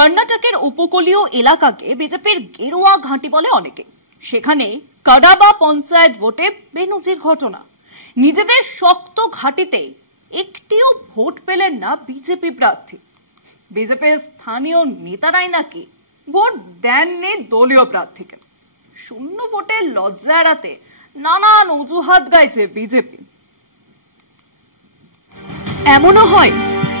কর্ণাটকের উপকূলীয় এলাকাকে বিজেপির গেরুয়া ঘাঁটি বলে অনেকে। সেখানে কাডাবা পঞ্চায়েত ভোটে বেনজির ঘটনা। নিজেদের শক্ত ঘাঁটিতে একটিও ভোট পেলেন না বিজেপি প্রার্থী। বিজেপির স্থানীয় নেতারাই নাকি ভোট দেননি দলীয় প্রার্থীকে। শূন্য ভোটে লজ্জা এড়াতে নানান অজুহাত গাইছে বিজেপি। এমনও হয়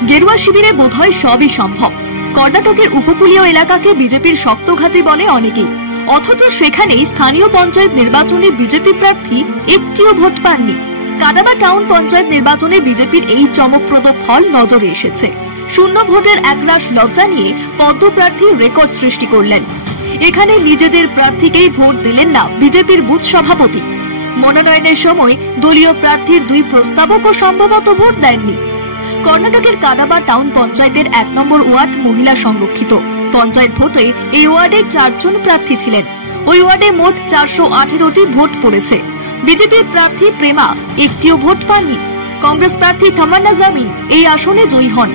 গেরুয়া শিবিরে বোধহয় সবই সম্ভব। কর্ণাটকের উপকূলীয় এলাকাকে বিজেপির শক্ত ঘাঁটি বলে অনেকেই, অথচ সেখানেই স্থানীয় পঞ্চায়েত নির্বাচনে বিজেপি প্রার্থী একটিও ভোট পাননি। কাডাবা টাউন পঞ্চায়েত নির্বাচনে বিজেপির এই চমকপ্রদ ফল নজরে এসেছে। শূন্য ভোটের একরাশ লজ্জা নিয়ে পদ্ম প্রার্থী রেকর্ড সৃষ্টি করলেন। এখানে নিজেদের প্রার্থীকেই ভোট দিলেন না বিজেপির বুথ সভাপতি। মনোনয়নের সময় দলীয় প্রার্থীর দুই প্রস্তাবকও সম্ভবত ভোট দেননি। কর্ণাটকের কাডাবা টাউন পঞ্চায়েতের 1 নম্বর ওয়ার্ড মহিলা সংরক্ষিত। পঞ্চায়েত ভোটে এই ওয়ার্ডে 4 জন প্রার্থী ছিলেন। ওই ওয়ার্ডে মোট 418টি ভোট পড়েছে। বিজেপির প্রার্থী প্রেমা একটিও ভোট পাননি। কংগ্রেস প্রার্থী তামান্না জামিন এই আসনে জয়ী হন।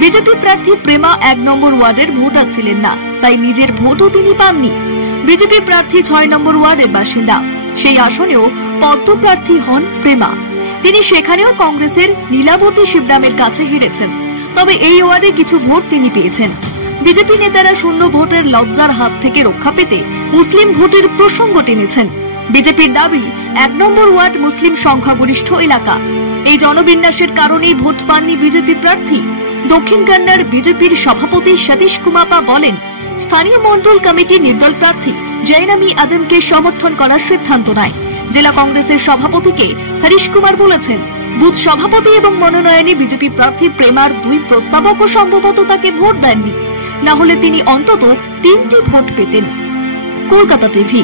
বিজেপি প্রার্থী প্রেমা 1 নম্বর ওয়ার্ডের ভোটার ছিলেন না, তাই নিজের ভোটও তিনি পাননি। বিজেপি প্রার্থী 6 নম্বর ওয়ার্ডের বাসিন্দা। সেই আসনেও পদ্ম প্রার্থী হন প্রেমা। তিনি সেখানেও কংগ্রেসের নীলাবতী শিবরামের কাছে হেরেছেন, তবে এই ওয়ার্ডে কিছু ভোট তিনি পেয়েছেন। বিজেপি নেতারা শূন্য ভোটের লজ্জার হাত থেকে রক্ষা পেতে মুসলিম ভোটের প্রসঙ্গ টেনেছেন। বিজেপির দাবি 1 নম্বর ওয়ার্ড মুসলিম সংখ্যাগরিষ্ঠ এলাকা। এই জনবিন্যাসের কারণেই ভোট পাননি বিজেপি প্রার্থী। দক্ষিণ কন্নড় বিজেপির সভাপতি সতীশ কুমাপা বলেন, স্থানীয় মন্ডল কমিটি নির্দল প্রার্থী জয়নামী আদমকে সমর্থন করার সিদ্ধান্ত নেয়। জেলা কংগ্রেসের সভাপতিকে হরিশ কুমার বলেছেন, বুথ সভাপতি এবং মনোনয়নে বিজেপি প্রার্থী প্রেমার 2 প্রস্তাবকও সম্ভবত তাকে ভোট দেননি, না হলে তিনি অন্তত 3টি ভোট পেতেন। কলকাতা টিভি।